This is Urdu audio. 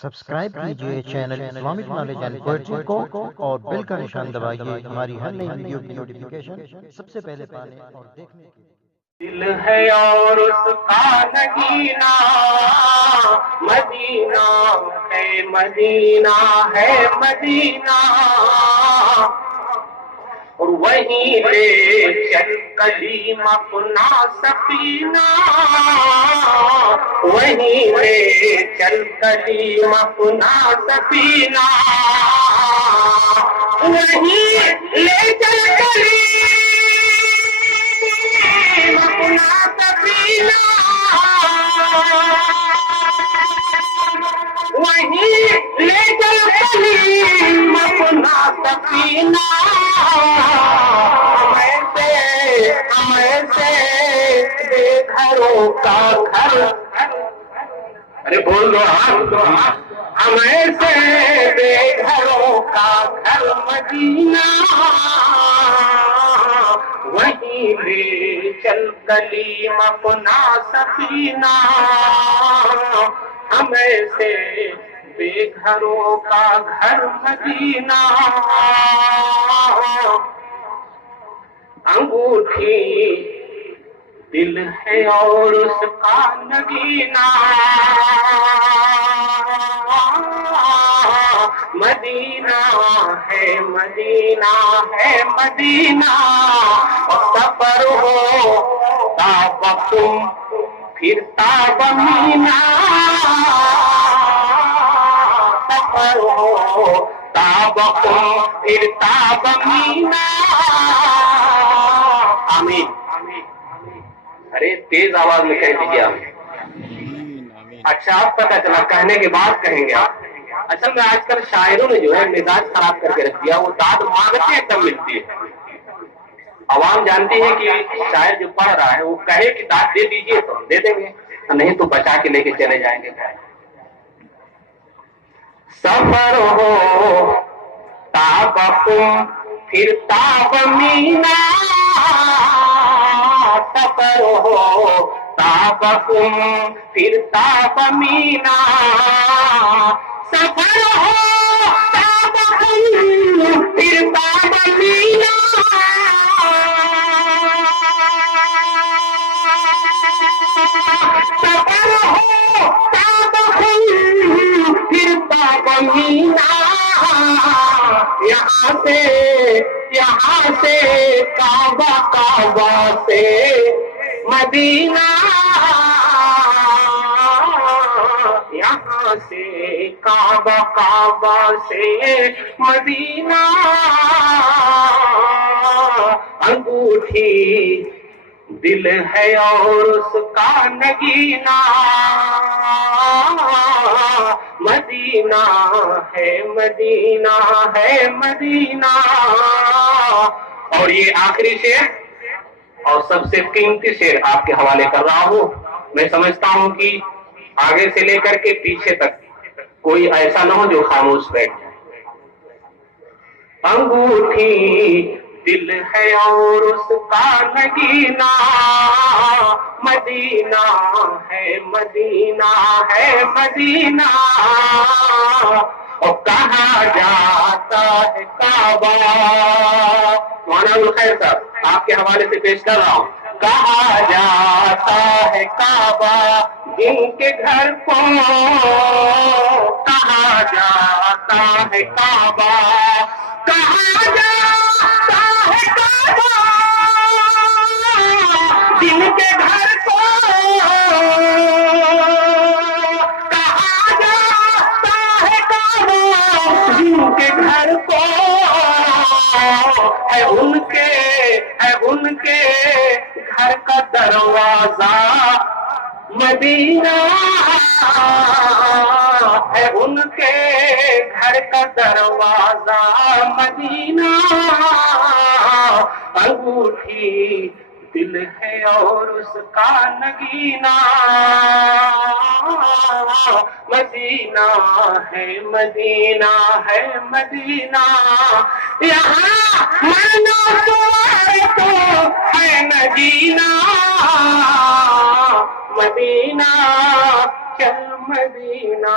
سبسکرائب کیجئے channel Islamic knowledge and poetry کو اور بیل کا نشان دبائیے ہماری ہر نئی ویڈیو کی نوٹیفیکیشن سب سے پہلے پانے اور دیکھنے کے لیے۔ دل ہے اور اس کا نگینا مدینہ ہے، مدینہ ہے مدینہ، اور وہیں لے چل کلیم اپنا سفینہ، وہیں لے چل کلیم اپنا سفینہ، وہیں لے چل کلیم اپنا سفینہ، وہیں لے چل کلیم اپنا سفینہ، ہمیں سے بے گھروں کا گھر، ارے بول دو ہمیں سے بے گھروں کا گھر مدینہ، وہیں لے چل کلیم اپنا سفینہ، ہمیں سے بے گھروں کا گھر مدینہ، انگوٹھی دل ہے اور اس کا نگینا، مدینہ ہے، مدینہ ہے مدینہ، سفر ہو تاب تم پھر تاب مینا، سفر ہو تاب تم پھر تاب مینا، آمین۔ ارے تیز آواز میں کہہ دیجیے آمین۔ اچھا آپ پتہ چلا کہنے کے بعد کہیں گے آپ۔ اصل میں آج کل شاعروں نے جو ہے مزاج خراب کر کے رکھ دیا، وہ داد مانگتے ہیں تب ملتی ہے۔ عوام جانتی ہے کہ شاعر جو پڑھ رہا ہے وہ کہے کہ داد دے دیجیے تو ہم دے دیں گے، نہیں تو بچا کے لے کے چلے جائیں گے۔ سفر ہو تاب تم پھر تاب مینا، سفر ہو تاب تم پھر تاب مینا، سفر ہو تاب تم پھر تاب مینا، سفر ہو تاب تم پھر تاب مینا، یہاں سے کعبہ، کعبہ سے مدینہ، یہاں سے کعبہ، کعبہ سے مدینہ، انگوٹھی دل ہے اور اس کا نگینا، مدینہ ہے، مدینہ ہے مدینہ، اور یہ آخری شعر اور سب سے قیمتی شعر آپ کے حوالے کر رہا ہوں۔ میں سمجھتا ہوں کہ آگے سے لے کر کے پیچھے تک کوئی ایسا نہ ہو جو خاموش بیٹھ جائے۔ انگوٹھی دل ہے اور اس کا نگینا، مدینہ ہے، مدینہ ہے مدینہ، اور کہا جاتا ہے کعبہ، مولانا الخیر صاحب آپ کے حوالے سے پیش کر رہا ہوں، کہا جاتا ہے کعبہ جن کے گھر کو، کہا جاتا ہے کعبہ، کہا جاتا ہے کعبہ جن کے گھر کو، کہا جاتا ہے کعبہ جن کے گھر کو، ہے ان کے گھر کا دروازہ مدینہ، ہے ان کے گھر کا دروازہ مدینہ، انگوٹھی دل ہے اور اس کا نگینا، مدینہ ہے، مدینہ ہے مدینہ، یہاں مرنا تو ہے نہ جینا، مدینہ چل مدینہ